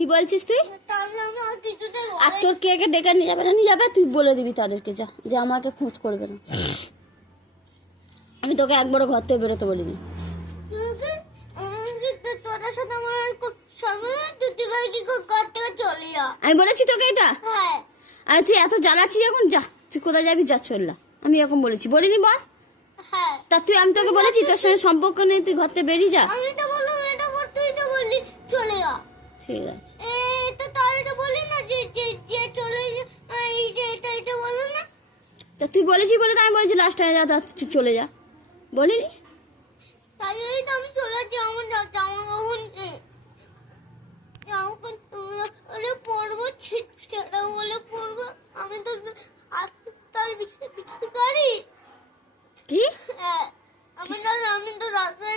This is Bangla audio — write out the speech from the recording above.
কি বলছিস তুই? আর তোর কে কে ডেকে নিয়ে যাবে না নিয়ে যাবে, তুই বলে দিবি তাদেরকে যা, যে আমাকে খোঁজ করবে না। আমি তোকে একবারও ঘর থেকে বেরোতে বলিনি। আমি বলেছি তোকে এটা? আমি তুই এত জ্বালাচ্ছি যখন, যা তুই কোথায় যাবি, যা চললা। আমি এরকম বলেছি, বলিনি বল? তা তুই, আমি তোকে বলেছি তোর সঙ্গে সম্পর্ক নেই, তুই ঘর থেকে বেরিয়ে যা। আমি তো বললাম এটা বল, তুই তো বললি চলে যা। ঠিক আছে, তো তাহলে তো বলি না যে যে যে চলে যা, এই যে এটা বলো না। তা তুই বলেছি বলে তো আমি বলেছি লাস্ট টাইমে যা, তুই চলে যা, বলিনি? তাই জন্যই তো আমি চলে যাচ্ছি। আমার জামা কাপড় নেই, জামা কাপড় পরবো, সেটা বলে পরবো। আমি তো তার বিক্রি করি কি? আমি তো রাস্তায়